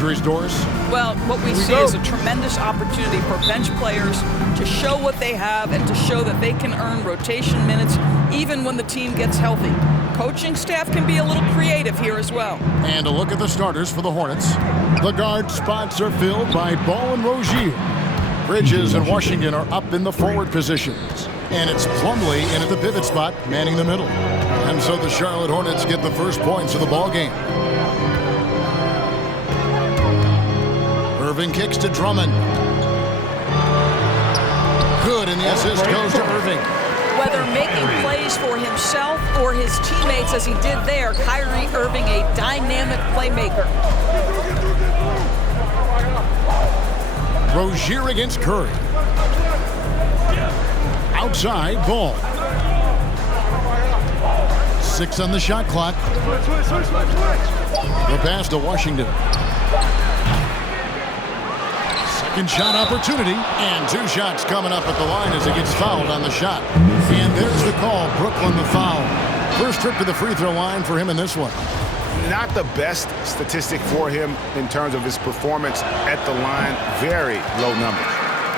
injuries, Doris? Well, what we see is a tremendous opportunity for bench players to show what they have and to show that they can earn rotation minutes even when the team gets healthy. Coaching staff can be a little creative here as well. And a look at the starters for the Hornets. The guard spots are filled by Ball and Rozier. Bridges and Washington are up in the forward positions. And it's Plumlee in at the pivot spot, manning the middle. And so the Charlotte Hornets get the first points of the ball game. Irving kicks to Drummond. Good, and the assist goes to Irving. Whether making plays for himself or his teammates as he did there, Kyrie Irving, a dynamic playmaker. Rozier against Curry. Outside, Ball. 6 on the shot clock. The pass to Washington. Second shot opportunity, and 2 shots coming up at the line as he gets fouled on the shot. And there's the call, Brooklyn the foul. First trip to the free throw line for him in this one. Not the best statistic for him in terms of his performance at the line. Very low numbers.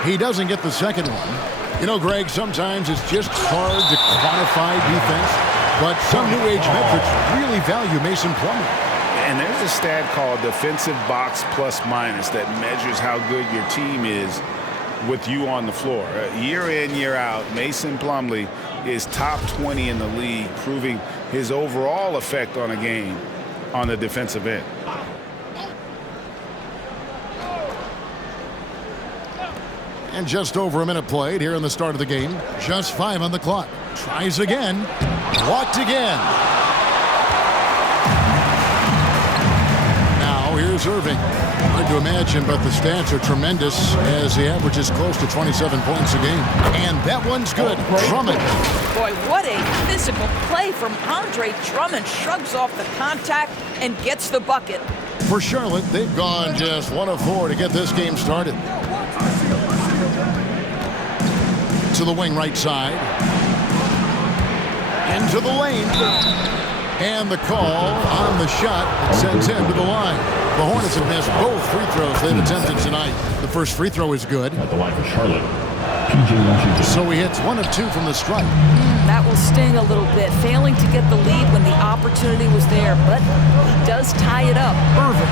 He doesn't get the second one. You know, Greg, sometimes it's just hard to quantify defense, but some new age metrics really value Mason Plumlee. And there's a stat called defensive box plus minus that measures how good your team is with you on the floor. Year in, year out, Mason Plumlee is top 20 in the league, proving his overall effect on a game on the defensive end. And just over a minute played here in the start of the game. Just 5 on the clock. Tries again. Blocked again. Now here's Irving. Hard to imagine, but the stats are tremendous as he averages close to 27 points a game. And that one's good. Drummond. Boy, what a physical play from Andre Drummond. Shrugs off the contact and gets the bucket. For Charlotte, they've gone just 1 of 4 to get this game started. To the wing right side. Into the lane. And the call on the shot sends him to the line. The Hornets have missed both free throws they've attempted tonight. The first free throw is good. At the line for Charlotte, P.J. Washington. So he hits 1 of 2 from the stripe. That will sting a little bit, failing to get the lead when the opportunity was there, but he does tie it up. Irving.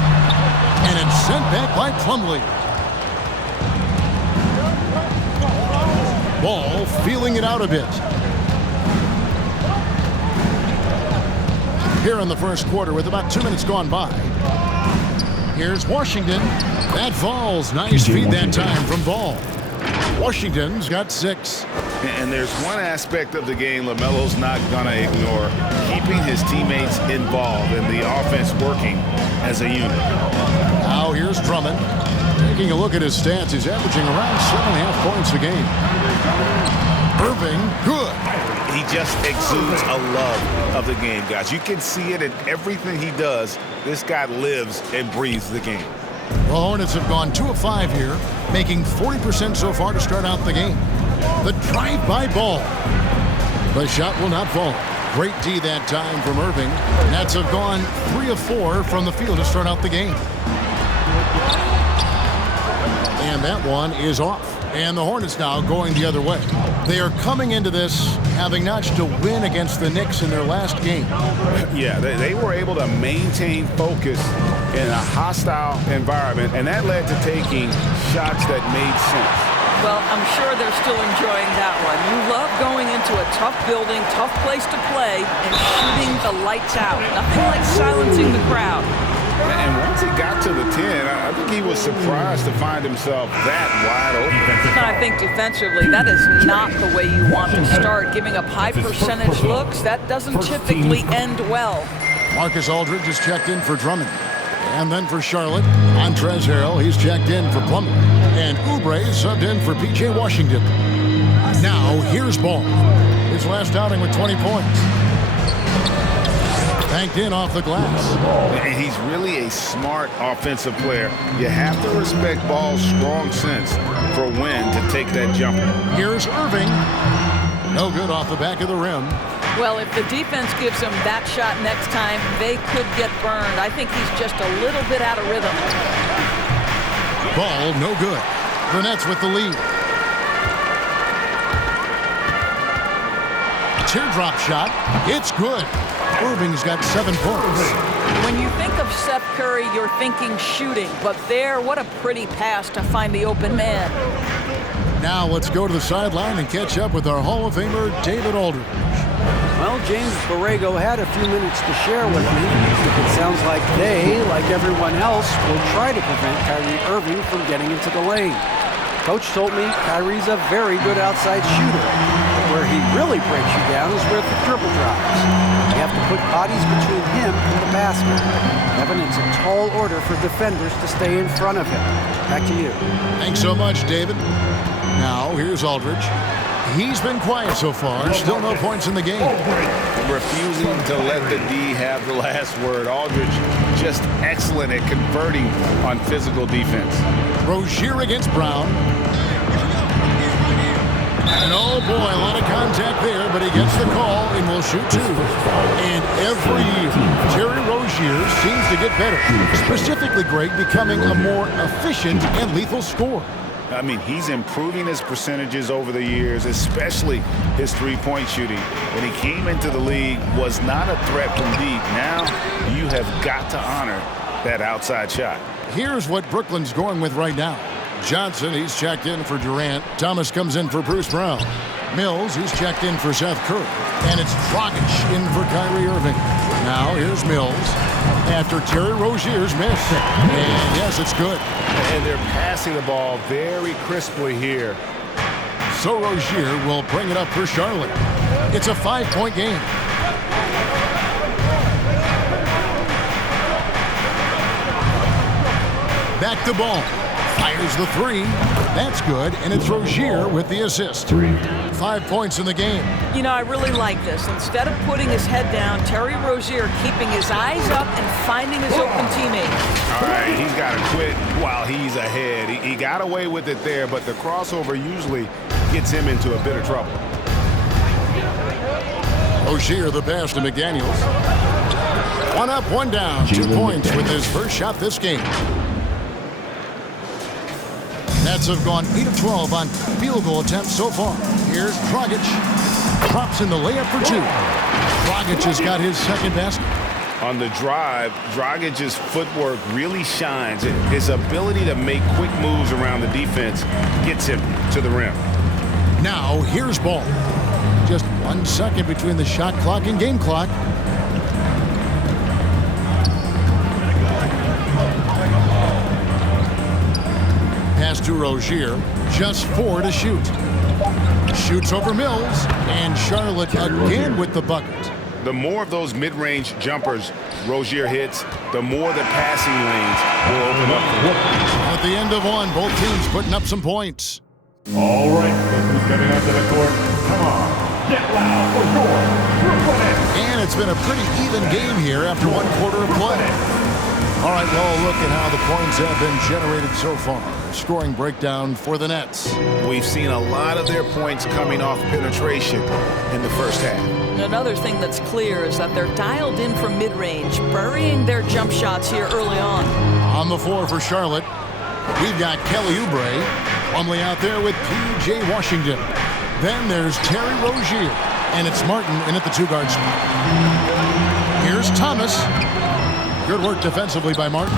And it's sent back by Plumlee. Ball feeling it out a bit. Here in the first quarter with about 2 minutes gone by. Here's Washington. That falls. Nice feed that time from Ball. Washington's got 6. And there's one aspect of the game LaMelo's not going to ignore. Keeping his teammates involved and the offense working as a unit. Now here's Drummond. Taking a look at his stats, he's averaging around 7.5 points a game. Irving, good. He just exudes a love of the game, guys. You can see it in everything he does. This guy lives and breathes the game. The Hornets have gone 2 of 5 here, making 40% so far to start out the game. The drive-by Ball. The shot will not fall. Great D that time from Irving. Nets have gone 3 of 4 from the field to start out the game. And that one is off. And the Hornets now going the other way. They are coming into this having notched a win against the Knicks in their last game. Yeah, they were able to maintain focus in a hostile environment, and that led to taking shots that made sense. Well, I'm sure they're still enjoying that one. You love going into a tough building, tough place to play, and shooting the lights out. Nothing like silencing the crowd. And once he got to the 10, I think he was surprised to find himself that wide open. I think defensively, that is not the way you want to start. Giving up high percentage looks, that doesn't typically end well. Marcus Aldridge is checked in for Drummond. And then for Charlotte, Montrezl Harrell, he's checked in for Plumlee. And Oubre is subbed in for P.J. Washington. Now, here's Ball. His last outing with 20 points. Banked in off the glass. And he's really a smart offensive player. You have to respect Ball's strong sense for when to take that jumper. Here's Irving. No good off the back of the rim. Well, if the defense gives him that shot next time, they could get burned. I think he's just a little bit out of rhythm. Ball no good. The Nets with the lead. Teardrop shot. It's good. Irving's got 7 points. When you think of Seth Curry, you're thinking shooting. But there, what a pretty pass to find the open man. Now let's go to the sideline and catch up with our Hall of Famer, David Aldridge. Well, James Borrego had a few minutes to share with me. It sounds like they, like everyone else, will try to prevent Kyrie Irving from getting into the lane. Coach told me Kyrie's a very good outside shooter. Where he really breaks you down is with the dribble drives. You have to put bodies between him and the basket. Evan, it's a tall order for defenders to stay in front of him. Back to you. Thanks so much, David. Now, here's Aldridge. He's been quiet so far. Still no points in the game. Refusing to let the D have the last word. Aldridge just excellent at converting on physical defense. Rozier against Brown. And oh boy, a lot of contact there, but he gets the call and will shoot 2. And every year, Terry Rozier seems to get better. Specifically, Greg, becoming a more efficient and lethal scorer. I mean, he's improving his percentages over the years, especially his three-point shooting. When he came into the league, was not a threat from deep. Now you have got to honor that outside shot. Here's what Brooklyn's going with right now. Johnson, he's checked in for Durant. Thomas comes in for Bruce Brown. Mills, he's checked in for Seth Curry. And it's Dragic in for Kyrie Irving. Now here's Mills after Terry Rozier's miss. And yes, it's good. And they're passing the ball very crisply here. So Rozier will bring it up for Charlotte. It's a 5-point game. Back to Ball. Fires the 3. That's good, and it's Rozier with the assist. 5 points in the game. You know, I really like this. Instead of putting his head down, Terry Rozier keeping his eyes up and finding his open teammate. All right, he's got to quit while he's ahead. He got away with it there, but the crossover usually gets him into a bit of trouble. Rozier the pass to McDaniels. 1 up, 1 down. 2 points with his first shot this game. Nets have gone 8 of 12 on field goal attempts so far. Here's Dragic. Drops in the layup for 2. Dragic has got his second basket. On the drive, Dragic's footwork really shines. His ability to make quick moves around the defense gets him to the rim. Now, here's Ball. Just 1 second between the shot clock and game clock. Pass to Rozier. Just 4 to shoot. Shoots over Mills. And Charlotte again with the bucket. The more of those mid-range jumpers Rozier hits, the more the passing lanes will open up for him. At the end of 1, both teams putting up some points. All right, look who's coming onto the court. Come on, get loud for your Brooklyn Nets. And it's been a pretty even game here after 1 quarter of play. All right, well, look at how the points have been generated so far. Scoring breakdown for the Nets. We've seen a lot of their points coming off penetration in the first half. Another thing that's clear is that they're dialed in from mid-range, burying their jump shots here early on. On the floor for Charlotte, we've got Kelly Oubre. Plumlee out there with P.J. Washington. Then there's Terry Rozier. And it's Martin in at the 2-guard spot. Here's Thomas. Good work defensively by Martin.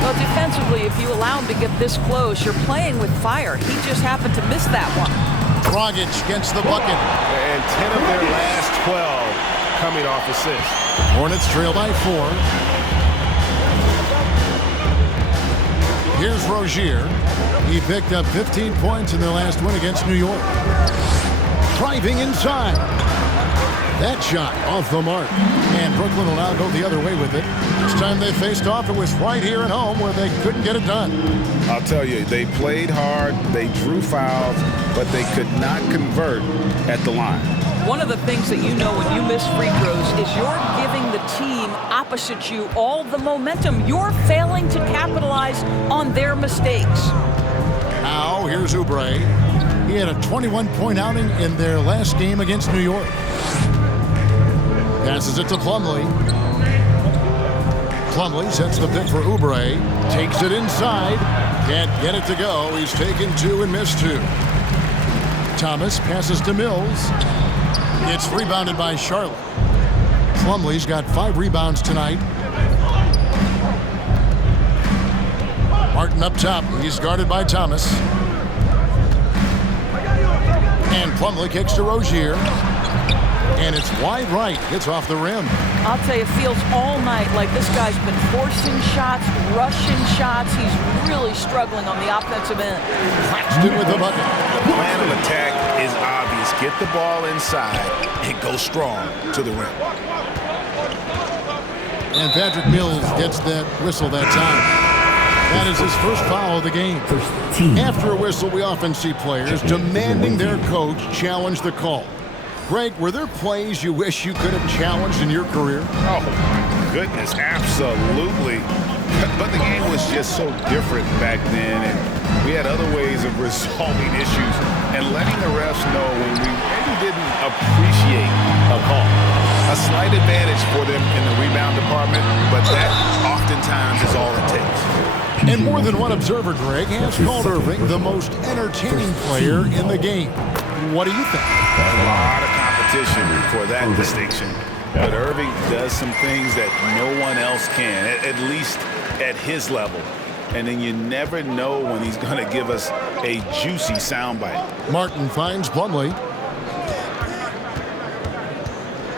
Well, defensively, if you allow him to get this close, you're playing with fire. He just happened to miss that one. Dragic gets the bucket. And 10 of their last 12 coming off assists. Hornets trail by 4. Here's Rozier. He picked up 15 points in their last win against New York. Driving inside. That shot off the mark. And Brooklyn will now go the other way with it. This time they faced off, it was right here at home where they couldn't get it done. I'll tell you, they played hard, they drew fouls, but they could not convert at the line. One of the things that you know when you miss free throws is you're giving the team opposite you all the momentum. You're failing to capitalize on their mistakes. Now, here's Oubre. He had a 21-point outing in their last game against New York. Passes it to Plumlee. Plumlee sets the pick for Oubre. Takes it inside. Can't get it to go. He's taken 2 and missed 2. Thomas passes to Mills. It's rebounded by Charlotte. Plumlee's got 5 rebounds tonight. Martin up top. He's guarded by Thomas. And Plumlee kicks to Rozier. And it's wide right. Hits off the rim. I'll tell you, it feels all night like this guy's been forcing shots, rushing shots. He's really struggling on the offensive end. Claxton with the bucket. The plan of attack is obvious. Get the ball inside and go strong to the rim. And Patrick Mills gets that whistle that time. That is his first foul of the game. After a whistle, we often see players demanding their coach challenge the call. Greg, were there plays you wish you could have challenged in your career? Oh, my goodness, absolutely. But the game was just so different back then, and we had other ways of resolving issues and letting the refs know when we maybe didn't appreciate a call. A slight advantage for them in the rebound department, but that oftentimes is all it takes. And more than one observer, Greg, has called Irving the most entertaining player in the game. What do you think? A lot of competition for that distinction. But Irving does some things that no one else can, at least at his level. And then you never know when he's going to give us a juicy soundbite. Martin finds Plumlee.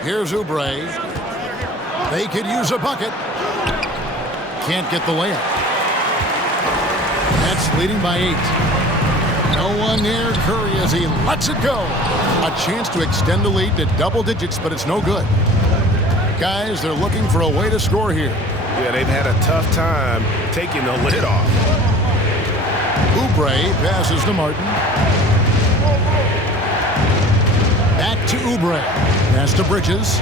Here's Oubre. They could use a bucket. Can't get the layup. Nets leading by 8. No one near Curry as he lets it go. A chance to extend the lead to double digits, but it's no good. Guys, they're looking for a way to score here. Yeah, they've had a tough time taking the lid off. Oubre passes to Martin. Back to Oubre. Pass to Bridges.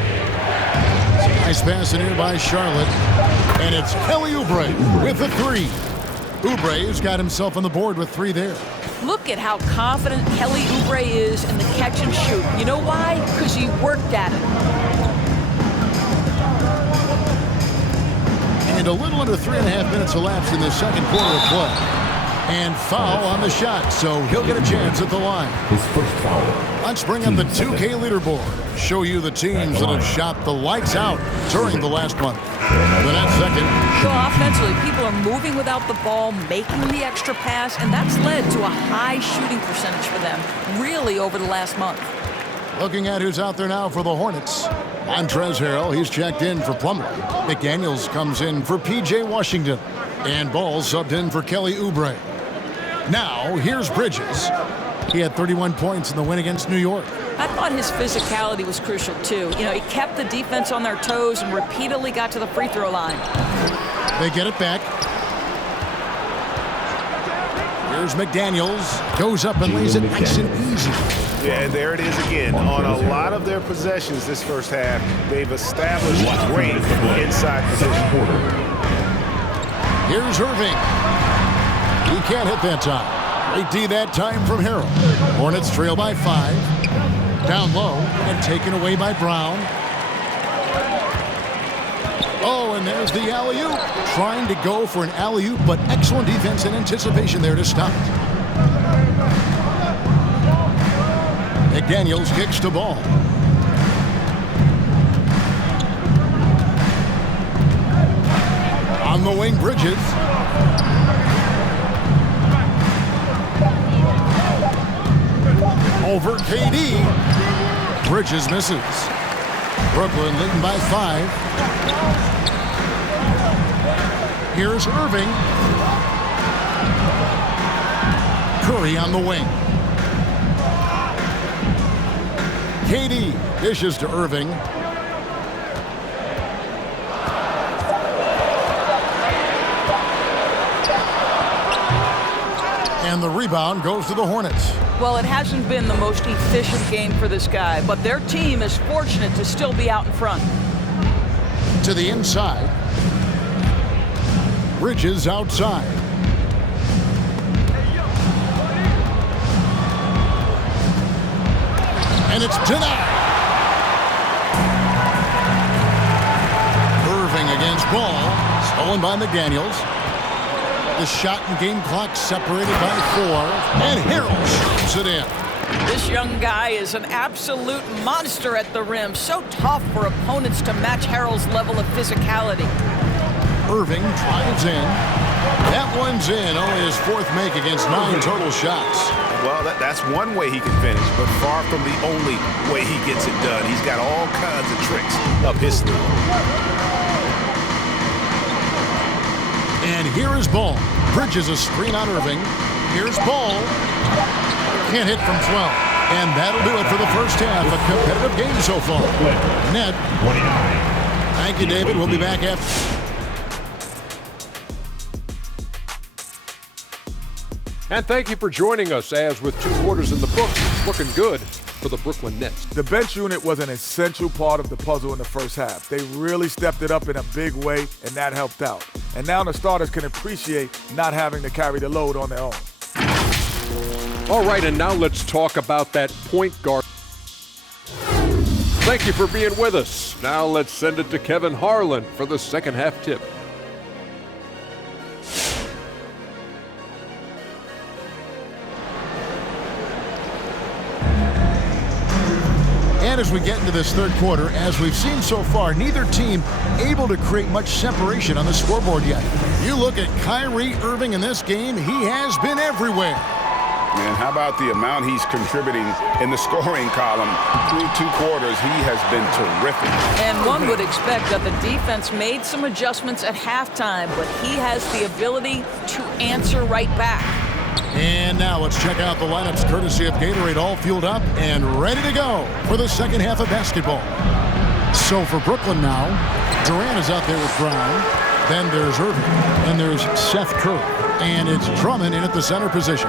Nice pass in here by Charlotte. And it's Kelly Oubre with the 3. Oubre has got himself on the board with 3 there. Look at how confident Kelly Oubre is in the catch and shoot. You know why? Because he worked at it. And a little under 3.5 minutes elapsed in the second quarter of play. And foul on the shot, so he'll get a chance at the line. His first foul. Let's bring up the 2K leaderboard. Show you the teams that have shot the lights out during the last month. The Nets second. So offensively, people are moving without the ball, making the extra pass, and that's led to a high shooting percentage for them, really over the last month. Looking at who's out there now for the Hornets. Montrezl Harrell, he's checked in for Plumlee. McDaniels comes in for P.J. Washington. And Ball subbed in for Kelly Oubre. Now, here's Bridges. He had 31 points in the win against New York. I thought his physicality was crucial, too. You know, he kept the defense on their toes and repeatedly got to the free throw line. They get it back. Here's McDaniels. Goes up and lays it nice and easy. Yeah, there it is again. On a lot of their possessions this first half, they've established great inside position. Here's Irving. He can't hit that time. Great D that time from Harrell. Hornets trail by 5. Down low and taken away by Brown. Oh, and there's the alley-oop. Trying to go for an alley-oop, but excellent defense and anticipation there to stop it. McDaniels kicks to Ball. On the wing, Bridges. Over KD. Bridges misses. Brooklyn leading by 5. Here's Irving. Curry on the wing. KD dishes to Irving. And the rebound goes to the Hornets. Well, it hasn't been the most efficient game for this guy, but their team is fortunate to still be out in front. To the inside. Bridges outside. And it's denied. Irving against Ball. Stolen by McDaniels. The shot and game clock separated by 4. And Harrell shoots it in. This young guy is an absolute monster at the rim. So tough for opponents to match Harrell's level of physicality. Irving drives in. That one's in. Only his 4th make against 9 total shots. Well, that's one way he can finish, but far from the only way he gets it done. He's got all kinds of tricks up his sleeve. And here is Ball. Bridges a screen on Irving. Here's Ball. Can't hit from 12. And that'll do it for the first half. A competitive game so far. Net. 29. Thank you, David. We'll be back after. And thank you for joining us, as with 2 quarters in the books, it's looking good for the Brooklyn Nets. The bench unit was an essential part of the puzzle in the first half. They really stepped it up in a big way, and that helped out. And now the starters can appreciate not having to carry the load on their own. All right, and now let's talk about that point guard. Thank you for being with us. Now let's send it to Kevin Harlan for the second half tip. And as we get into this third quarter, as we've seen so far, neither team able to create much separation on the scoreboard yet. You look at Kyrie Irving in this game, he has been everywhere. And how about the amount he's contributing in the scoring column? Through 2 quarters, he has been terrific. And one would expect that the defense made some adjustments at halftime, but he has the ability to answer right back. And now let's check out the lineups courtesy of Gatorade, all fueled up and ready to go for the second half of basketball. So for Brooklyn now, Durant is out there with Brown. Then there's Irving. And there's Seth Curry. And it's Drummond in at the center position.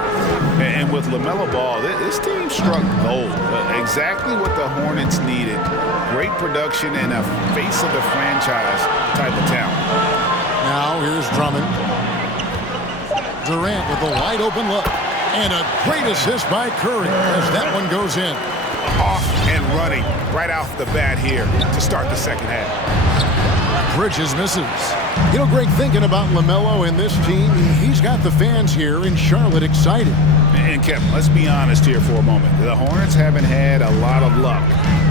And with LaMelo Ball, this team struck gold. Exactly what the Hornets needed. Great production and a face of the franchise type of talent. Now here's Drummond. Durant with a wide open look. And a great assist by Curry as that one goes in. Off and running right off the bat here to start the second half. Bridges misses. You know, Greg, thinking about LaMelo and this team, he's got the fans here in Charlotte excited. And Kevin, let's be honest here for a moment. The Hornets haven't had a lot of luck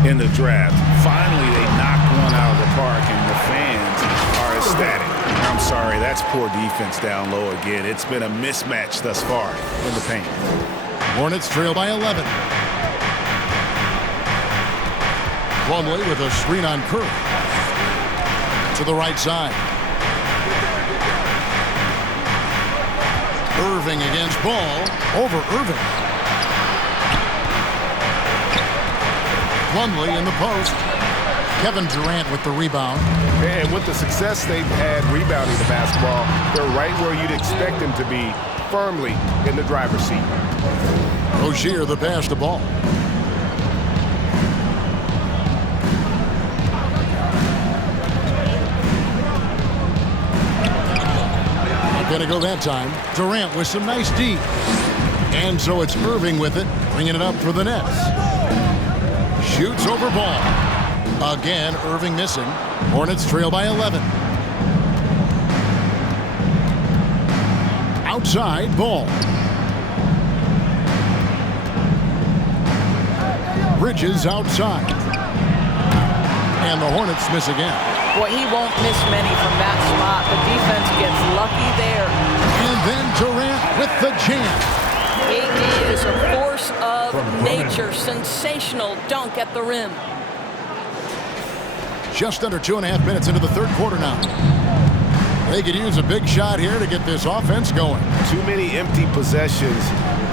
in the draft. Finally, they knocked one out of the park, and the fans are ecstatic. I'm sorry, that's poor defense down low again. It's been a mismatch thus far in the paint. Hornets trail by 11. Plumlee with a screen on Curry. To the right side. Irving against Ball. Over Irving. Plumlee in the post. Kevin Durant with the rebound. And with the success they've had rebounding the basketball, they're right where you'd expect them to be, firmly in the driver's seat. Rozier the pass to Ball. Gonna go that time. Durant with some nice D. And so it's Irving with it, bringing it up for the Nets. Shoots over Ball. Again, Irving missing. Hornets trail by 11. Outside, Ball. Bridges outside. And the Hornets miss again. Boy, he won't miss many from that spot. The defense gets lucky there. And then Durant with the jam. AD is a force of nature. Sensational dunk at the rim. Just under 2.5 minutes into the third quarter now. They could use a big shot here to get this offense going. Too many empty possessions.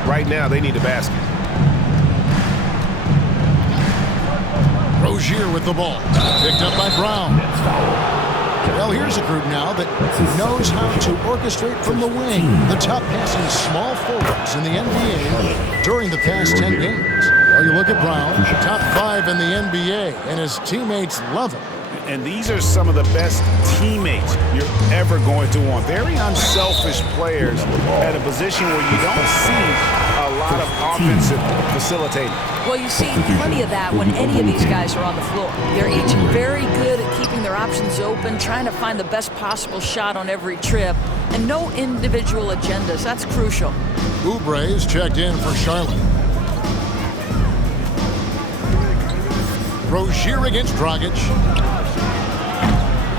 Right now, they need a basket. Rozier with the ball. Picked up by Brown. Well, here's a group now that knows how to orchestrate from the wing. The top passing small forwards in the NBA during the past 10 games. Well, you look at Brown, top 5 in the NBA, and his teammates love him. And these are some of the best teammates you're ever going to want. Very unselfish players at a position where you don't see a lot of offensive facilitating. Well, you see plenty of that when any of these guys are on the floor. They're each very good at keeping their options open, trying to find the best possible shot on every trip, and no individual agendas. That's crucial. Oubre is checked in for Charlotte. Rozier against Dragic.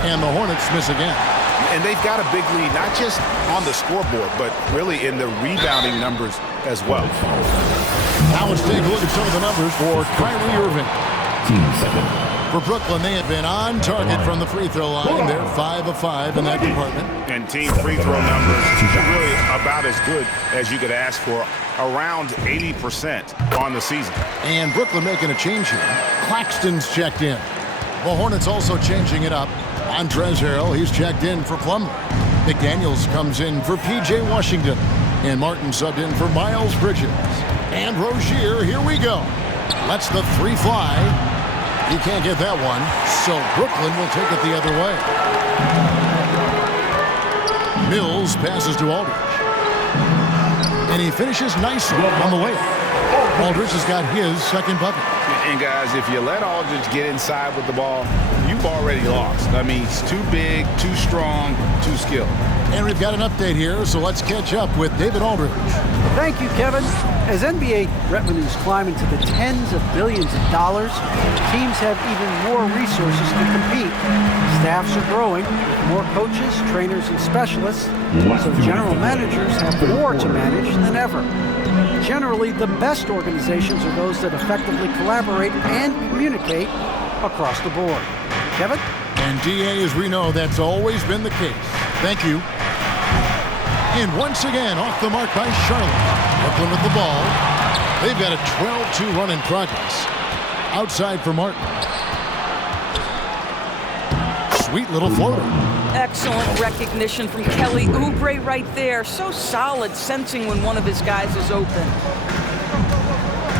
And the Hornets miss again. And they've got a big lead, not just on the scoreboard, but really in the rebounding numbers as well. Now let's take a look at some of the numbers for Kyrie Irving. For Brooklyn, they have been on target from the free throw line. They're 5 of 5 in that department. And team free throw numbers are really about as good as you could ask for, around 80% on the season. And Brooklyn making a change here. Claxton's checked in. The Hornets also changing it up. Montrezl Harrell, he's checked in for Plumlee. McDaniels comes in for P.J. Washington. And Martin subbed in for Miles Bridges. And Rozier, here we go. Lets the three fly. He can't get that one, so Brooklyn will take it the other way. Mills passes to Aldridge. And he finishes nicely on the layup. Aldridge has got his second bucket. And guys, if you let Aldridge get inside with the ball, you've already lost. I mean, he's too big, too strong, too skilled. And we've got an update here, so let's catch up with David Aldridge. Thank you, Kevin. As NBA revenues climb into the tens of billions of dollars, teams have even more resources to compete. Staffs are growing with more coaches, trainers, and specialists, so general managers have more to manage than ever. Generally, the best organizations are those that effectively collaborate and communicate across the board. Kevin? And DA, as we know, that's always been the case. Thank you. And once again, off the mark by Charlotte. Brooklyn with the ball. They've got a 12-2 run in progress. Outside for Martin. Sweet little floater. Excellent recognition from Kelly Oubre right there. So solid, sensing when one of his guys is open.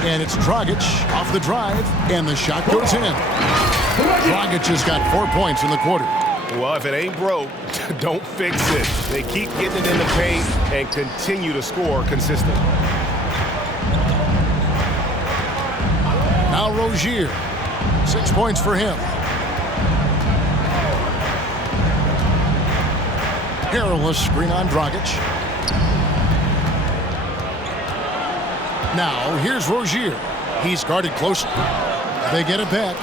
And it's Dragic off the drive, and the shot goes in. Dragic has got 4 points in the quarter. Well, if it ain't broke, don't fix it. They keep getting it in the paint and continue to score consistently. Now Rozier, 6 points for him. Harrell screen on Dragic. Now here's Rozier. He's guarded closely. They get it back.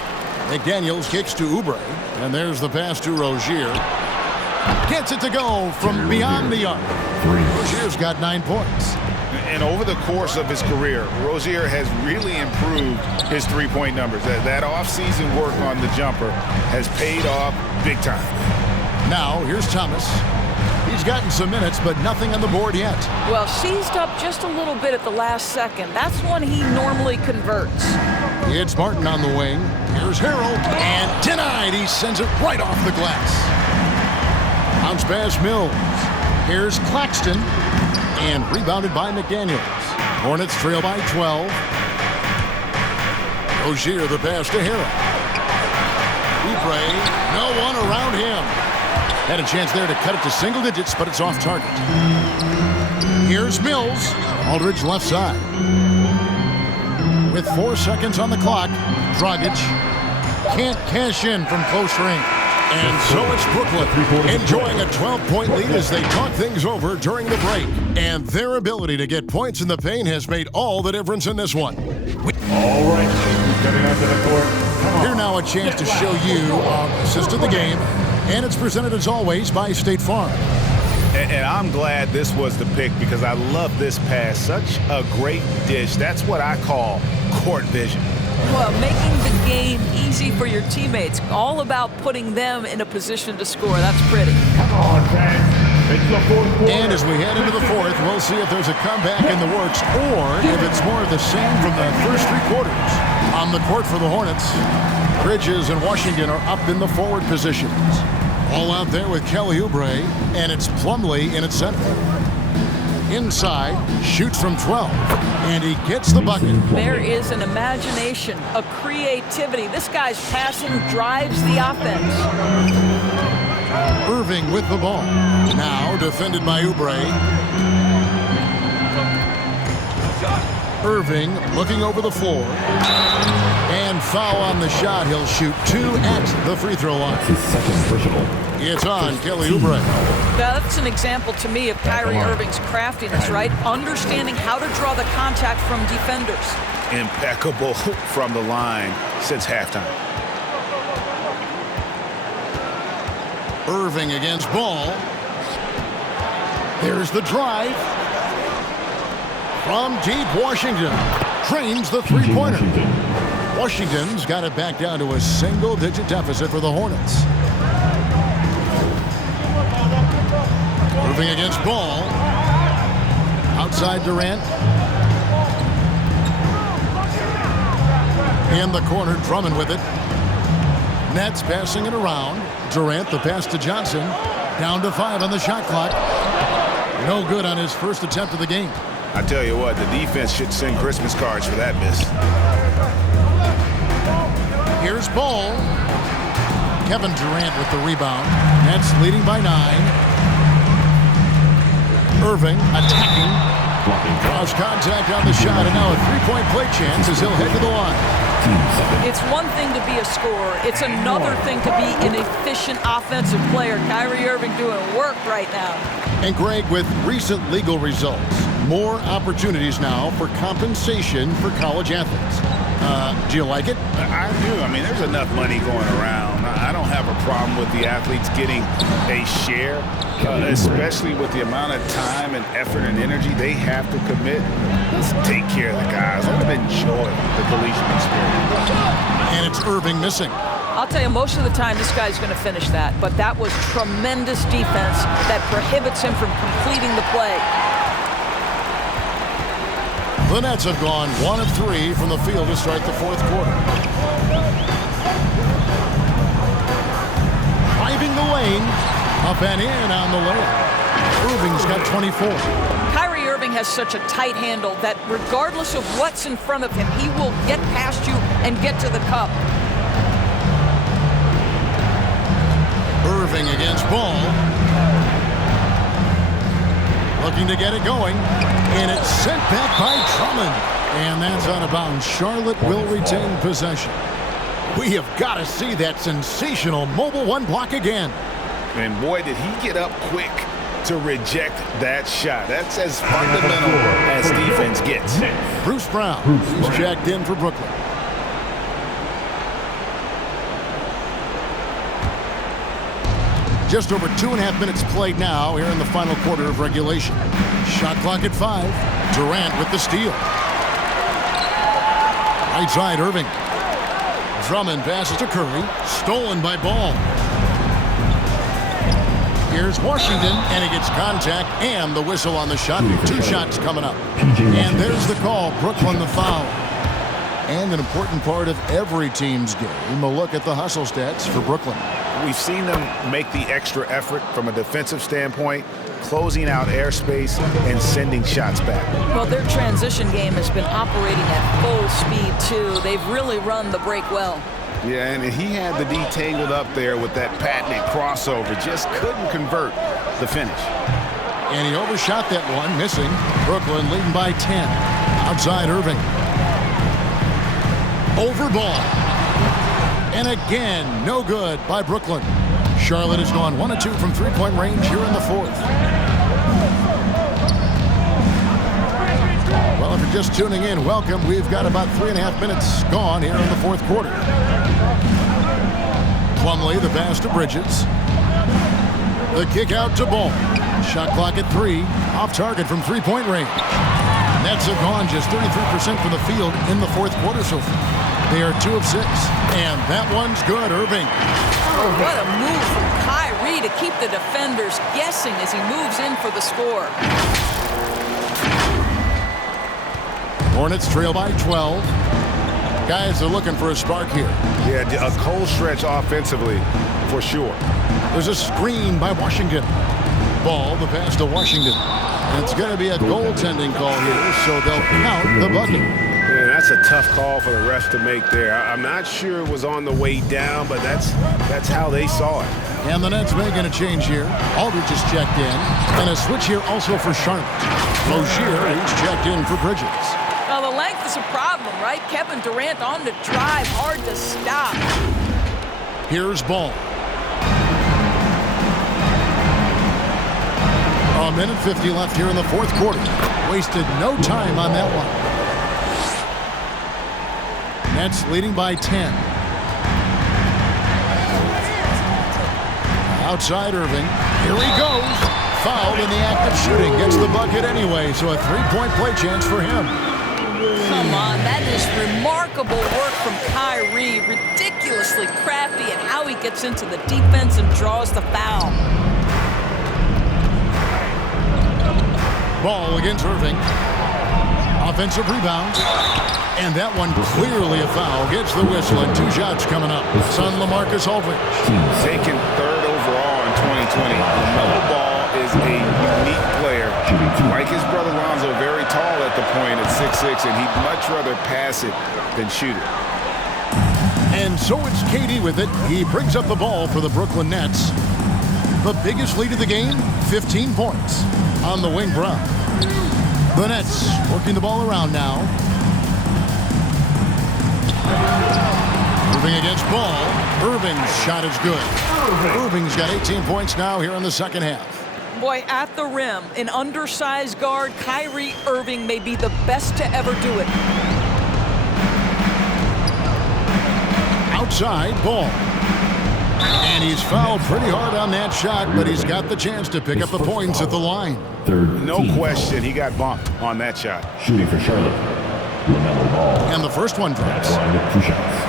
McDaniels kicks to Oubre, and there's the pass to Rozier. Gets it to go from beyond the arc. Rozier's got 9 points. And over the course of his career, Rozier has really improved his three-point numbers. That off-season work on the jumper has paid off big time. Now here's Thomas. He's gotten some minutes, but nothing on the board yet. Well, seized up just a little bit at the last second. That's when he normally converts. It's Martin on the wing. Here's Harrell, and denied. He sends it right off the glass. Bounce pass Mills. Here's Claxton, and rebounded by McDaniels. Hornets trail by 12. Rozier the pass to Harrell. Oubre, no one around him. Had a chance there to cut it to single digits, but it's off target. Here's Mills. Aldridge left side. With 4 seconds on the clock, Dragic can't cash in from close range. And so it's Brooklyn enjoying a 12-point lead as they talk things over during the break. And their ability to get points in the paint has made all the difference in this one. All right, who's coming onto the court? Here now a chance to show you our assist of the game. And it's presented as always by State Farm. And I'm glad this was the pick because I love this pass. Such a great dish. That's what I call court vision. Well, making the game easy for your teammates. All about putting them in a position to score. That's pretty. Come on, fans. It's the fourth quarter. And as we head into the fourth, we'll see if there's a comeback in the works or if it's more of the same from the first 3 quarters. On the court for the Hornets, Bridges and Washington are up in the forward positions. All out there with Kelly Oubre, and it's Plumlee in its center. Inside, shoots from 12, and he gets the bucket. There is an imagination, a creativity. This guy's passing drives the offense. Irving with the ball. Now defended by Oubre. Irving looking over the floor. And foul on the shot. He'll shoot 2 at the free throw line. His second personal. It's on Kelly Oubre. That's an example to me of Kyrie Irving's craftiness, right? Understanding how to draw the contact from defenders. Impeccable from the line since halftime. Irving against Ball. There's the drive. From deep, Washington drains the three-pointer. Washington's got it back down to a single-digit deficit for the Hornets. Irving against Ball. Outside Durant. In the corner, Drummond with it. Nets passing it around. Durant, the pass to Johnson. Down to 5 on the shot clock. No good on his first attempt of the game. I tell you what, the defense should send Christmas cards for that miss. Here's Ball. Kevin Durant with the rebound. Nets leading by 9. Irving attacking. Draws contact on the shot, and now a three-point play chance as he'll head to the line. It's one thing to be a scorer. It's another thing to be an efficient offensive player. Kyrie Irving doing work right now. And Greg, with recent legal results, more opportunities now for compensation for college athletes. Do you like it? I do. I mean, there's enough money going around. I don't have a problem with the athletes getting a share, especially with the amount of time and effort and energy they have to commit. Let's take care of the guys. Let them enjoy the collegiate experience. And it's Irving missing. I'll tell you, most of the time this guy's going to finish that, but that was tremendous defense that prohibits him from completing the play. The Nets have gone 1 of 3 from the field to start the fourth quarter. Driving the lane, up and in on the layup. Irving's got 24. Kyrie Irving has such a tight handle that regardless of what's in front of him, he will get past you and get to the cup. Irving against Ball. Looking to get it going. And it's sent back by Drummond. And that's out of bounds. Charlotte will retain possession. We have got to see that sensational mobile one block again. And boy, did he get up quick to reject that shot. That's as fundamental as defense gets. Bruce Brown, who's checked in for Brooklyn. Just over 2.5 minutes played now here in the final quarter of regulation. Shot clock at 5. Durant with the steal. Right side, Irving. Drummond passes to Curry. Stolen by Ball. Here's Washington, and he gets contact and the whistle on the shot. 2 shots coming up. And there's the call. Brooklyn the foul. And an important part of every team's game, a look at the hustle stats for Brooklyn. We've seen them make the extra effort from a defensive standpoint, closing out airspace and sending shots back. Well, their transition game has been operating at full speed, too. They've really run the break well. Yeah, and he had the D tangled up there with that patented crossover. Just couldn't convert the finish. And he overshot that one, missing. Brooklyn leading by 10. Outside Irving. Over Ball. And again, no good by Brooklyn. Charlotte has gone 1 of 2 from three-point range here in the fourth. Well, if you're just tuning in, welcome. We've got about 3.5 minutes gone here in the fourth quarter. Plumlee, the pass to Bridges. The kick out to Ball. Shot clock at 3. Off target from three-point range. Nets have gone just 33% from the field in the fourth quarter so far. They are 2 of 6. And that one's good, Irving. Oh, what a move from Kyrie to keep the defenders guessing as he moves in for the score. Hornets trail by 12. Guys are looking for a spark here. Yeah, a cold stretch offensively for sure. There's a screen by Washington. Ball, the pass to Washington. It's going to be a goaltending call here, so they'll count the bucket. Man, that's a tough call for the refs to make there. I'm not sure it was on the way down, but that's how they saw it. And the Nets making a change here. Aldridge is checked in. And a switch here also for Charlotte. Rozier, he's checked in for Bridges. Well, the length is a problem, right? Kevin Durant on the drive, hard to stop. Here's Ball. A minute 50 left here in the fourth quarter. Wasted no time on that one. Nets leading by 10. Outside Irving. Here he goes. Fouled in the act of shooting. Gets the bucket anyway, so a three-point play chance for him. Come on, that is remarkable work from Kyrie. Ridiculously crafty at how he gets into the defense and draws the foul. Ball against Irving. Offensive rebound. And that one clearly a foul. Gets the whistle and 2 shots coming up. Son LaMarcus Aldridge. Taken third overall in 2020. LaMelo Ball is a unique player. Like his brother Lonzo, very tall at the point at 6'6", and he'd much rather pass it than shoot it. And so it's KD with it. He brings up the ball for the Brooklyn Nets. The biggest lead of the game, 15 points on the wing Brown. The Nets working the ball around now. Irving against Ball. Irving's shot is good. Irving's got 18 points now here in the second half. Boy, at the rim, an undersized guard, Kyrie Irving may be the best to ever do it. Outside, Ball. And he's fouled pretty hard on that shot, but he's got the chance to pick up the points at the line. No question, he got bumped on that shot. Shooting for Charlotte, LaMelo Ball. And the first one drops. Line with 2 shots.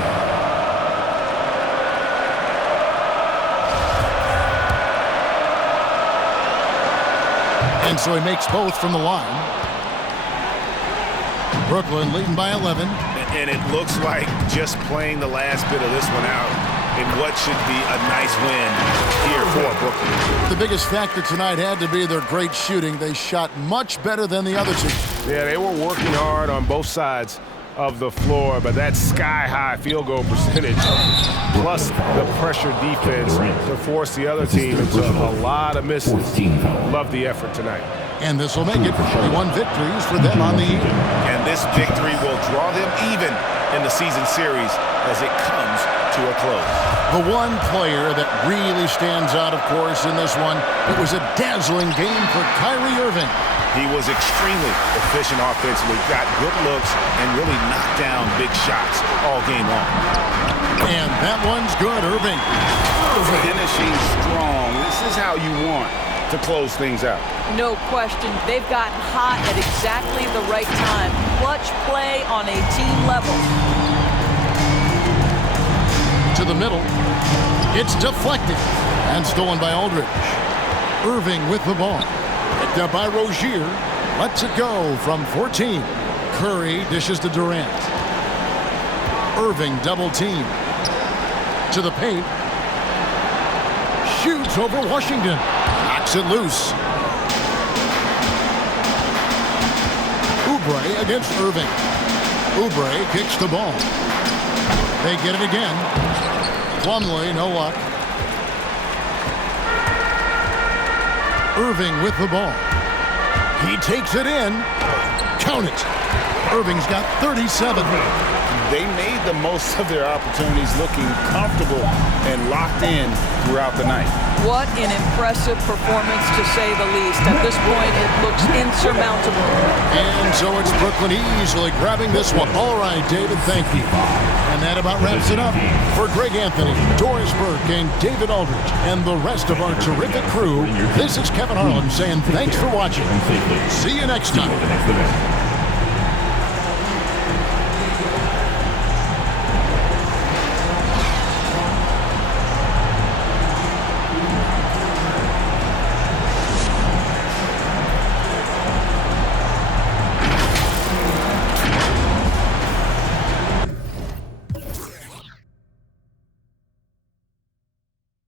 And so he makes both from the line. Brooklyn leading by 11. And it looks like just playing the last bit of this one out in what should be a nice win here for Brooklyn. The biggest factor tonight had to be their great shooting. They shot much better than the other team. Yeah, they were working hard on both sides of the floor, but that sky-high field goal percentage plus the pressure defense to force the other team into a lot of misses. Love the effort tonight. And this will make it 41 victories for them on the year. And this victory will draw them even in the season series as it comes to a close. The one player that really stands out, of course, in this one, it was a dazzling game for Kyrie Irving. He was extremely efficient offensively, got good looks, and really knocked down big shots all game long. And that one's good, Irving. Finishing strong. This is how you want to close things out. No question. They've gotten hot at exactly the right time. Clutch play on a team level. To the middle. It's deflected and stolen by Aldridge. Irving with the ball. Picked up by Rozier. Lets it go from 14. Curry dishes to Durant. Irving double team. To the paint. Shoots over Washington. Knocks it loose. Oubre against Irving. Oubre kicks the ball. They get it again. Plumlee, no luck. Irving with the ball. He takes it in. Count it. Irving's got 37. They made the most of their opportunities, looking comfortable and locked in throughout the night. What an impressive performance, to say the least. At this point, it looks insurmountable. And so it's Brooklyn easily grabbing this one. All right, David, thank you. And that about wraps it up. For Greg Anthony, Doris Burke, and David Aldridge, and the rest of our terrific crew, this is Kevin Harlan saying thanks for watching. See you next time.